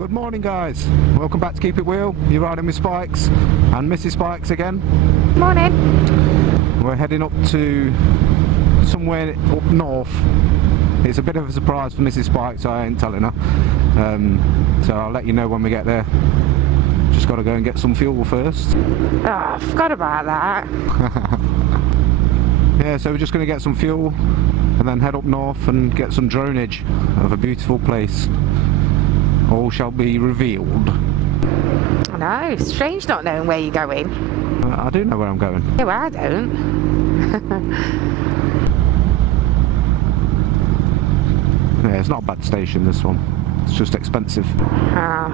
Good morning, guys. Welcome back to Keep It Real. You're riding with Spikes and Mrs. Spikes again. Morning. We're heading up to somewhere up north. It's a bit of a surprise for Mrs. Spikes, so I ain't telling her. So I'll let you know when we get there. Just got to go and get some fuel first. Oh, I forgot about that. Yeah, so we're just going to get some fuel and then head up north and get some dronage of a beautiful place. All shall be revealed. I know, it's strange not knowing where you're going. I do know where I'm going. No, I don't. Yeah, it's not a bad station, this one. It's just expensive. Oh.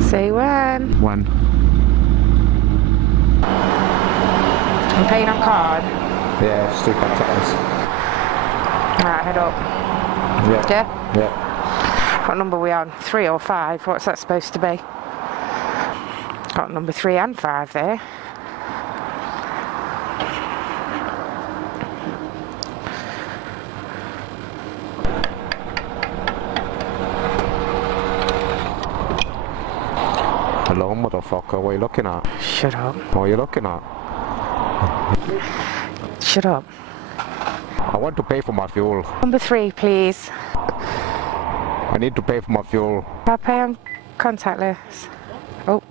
See when? When? I'm paying on card. Yeah, it's 2 contactless. Right, head up. Yeah. Yeah? Yeah. What number are we on? 3 or 5? What's that supposed to be? Got number 3 and 5 there. Hello, motherfucker. What are you looking at? Shut up. What are you looking at? Shut up. I want to pay for my fuel. Number 3, please. I need to pay for my fuel. I'll pay on contactless. Oh.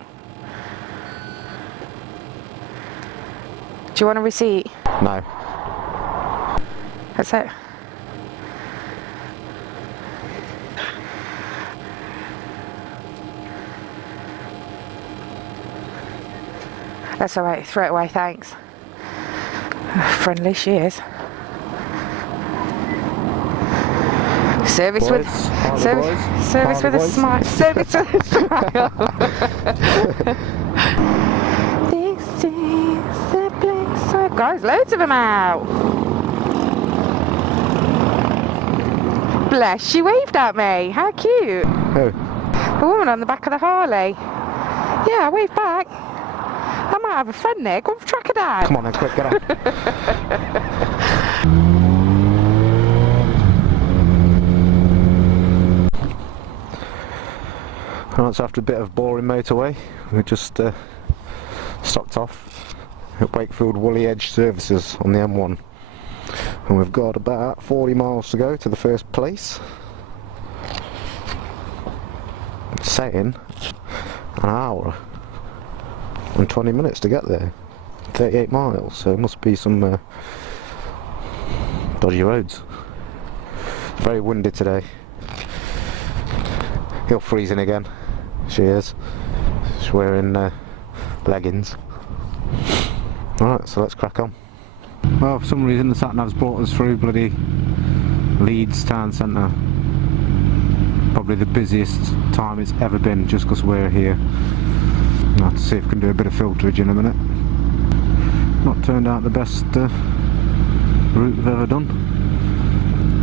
Do you want a receipt? No. That's it. That's alright, throw it away, thanks. Friendly she is. Service Boys, service with a smile. Service with a smile. This is the place. Oh, guys, loads of them out. Bless, she waved at me. How cute. Who? The woman on the back of the Harley. Yeah, I waved back. I might have a friend there. Go and track her down. Come on then, quick, get on. Right, so after a bit of boring motorway, we just stopped off at Wakefield Woolly Edge Services on the M1. And we've got about 40 miles to go to the first place. It's saying an hour and 20 minutes to get there. 38 miles, so it must be some dodgy roads. It's very windy today. You're freezing again. She is. She's wearing leggings. Alright, so let's crack on. Well, for some reason the sat-nav's brought us through bloody Leeds town centre. Probably the busiest time it's ever been, just because we're here. I'll have to see if we can do a bit of filterage in a minute. Not turned out the best route we've ever done.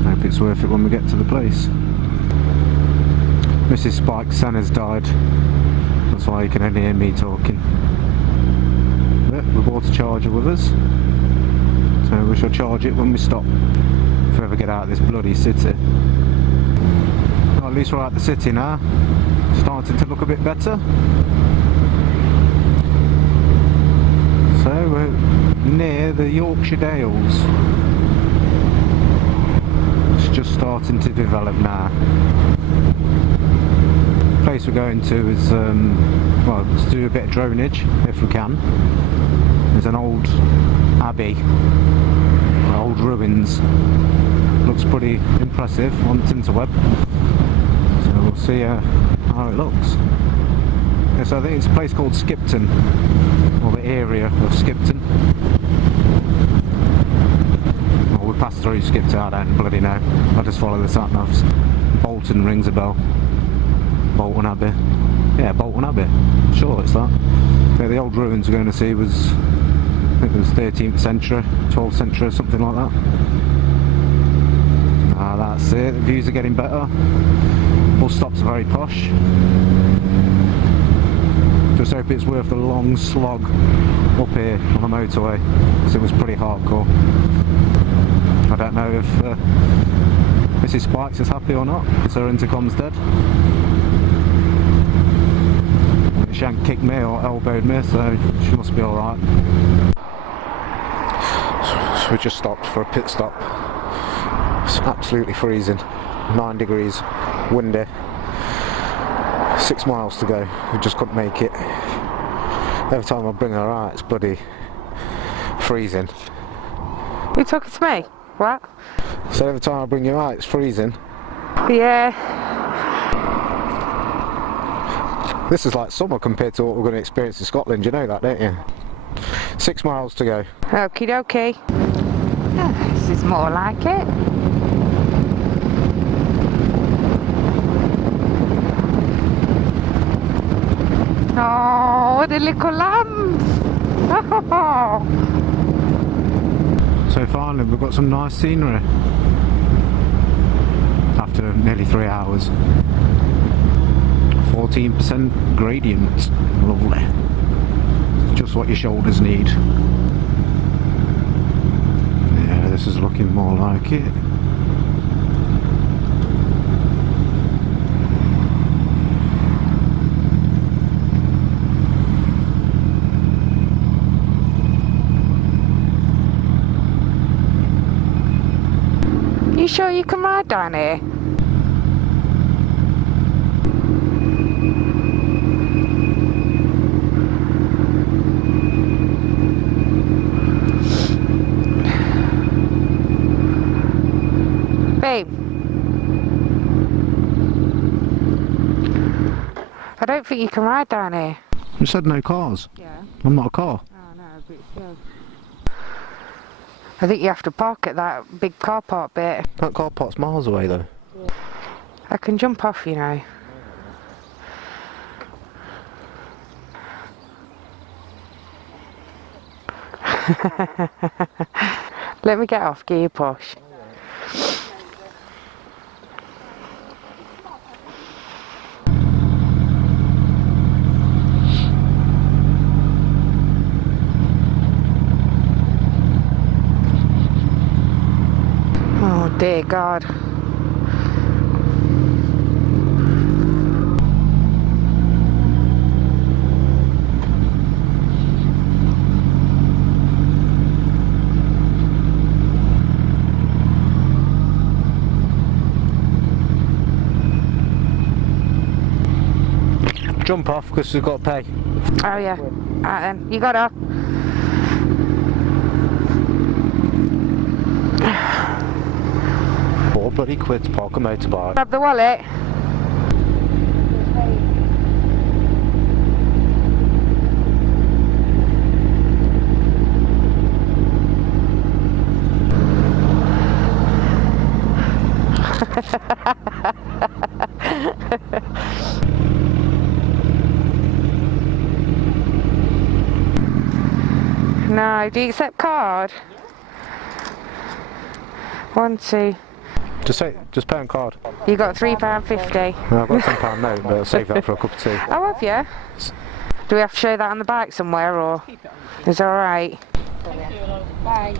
Hope it's worth it when we get to the place. Mrs. Spike's Senna's died. That's why you can only hear me talking. But we brought a charger with us, so we shall charge it when we stop. If we ever get out of this bloody city. Well, at least we're out the city now. Starting to look a bit better. So we're near the Yorkshire Dales. It's just starting to develop now. The place we're going to is, well, let's do a bit of dronage if we can. There's an old abbey, old ruins. Looks pretty impressive on Tinterweb. So we'll see how it looks. Yeah, so I think it's a place called Skipton, or the area of Skipton. Well, we passed through Skipton, I don't bloody know. I just follow the sat-navs. Bolton rings a bell. Bolton Abbey. Yeah, Bolton Abbey. Sure, it's that. Yeah, the old ruins we're going to see was, I think it was 13th century, 12th century, something like that. Ah, that's it. The views are getting better. Bus stops are very posh. Just hope it's worth the long slog up here on the motorway, because it was pretty hardcore. I don't know if Mrs. Spikes is happy or not, because her intercom's dead. She hasn't kicked me or elbowed me, so she must be alright. So we just stopped for a pit stop. It's absolutely freezing. 9 degrees, windy. 6 miles to go. We just couldn't make it. Every time I bring her out, it's bloody freezing. You talking to me? What? So every time I bring you out, it's freezing. Yeah. This is like summer compared to what we're going to experience in Scotland, you know that, don't you? 6 miles to go. Okie dokie. Oh, this is more like it. Oh, the little lambs! Oh. So finally we've got some nice scenery. After nearly 3 hours. 14% gradient. Lovely. Just what your shoulders need. Yeah, this is looking more like it. You sure you can ride down here? Babe, I don't think you can ride down here. You said no cars. Yeah. I'm not a car. Oh no, but still. I think you have to park at that big car park bit. That car park's miles away though. Yeah. I can jump off, you know. Let me get off, give you a push. Oh dear God. Jump off because we've got to pay. Oh yeah. Alright then, you got her. 4 bloody quid to park a motorbike. Grab the wallet. No, do you accept card? 1, 2. Just pay on card. You got £3.50. No, I've got a £10 note, but I'll save that for a cup of tea. Oh, have you? Do we have to show that on the bike somewhere, or is it alright? Bye.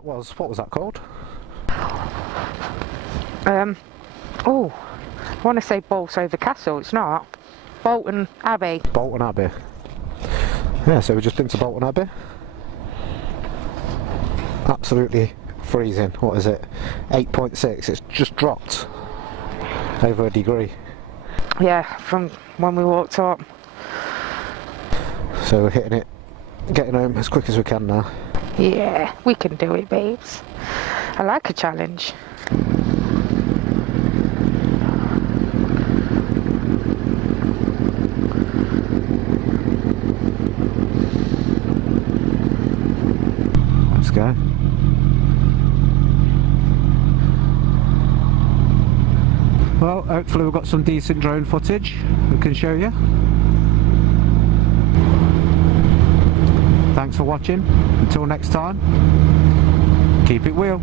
that was, what was that called? Oh, I want to say Bolsover Castle, it's not. Bolton Abbey. Bolton Abbey. Yeah, so we've just been to Bolton Abbey. Absolutely freezing. What is it? 8.6. It's just dropped over a degree. Yeah, from when we walked up. So we're hitting it, getting home as quick as we can now. Yeah, we can do it, babes. I like a challenge. Let's go. Well, hopefully we've got some decent drone footage we can show you. Thanks for watching. Until next time, keep it real.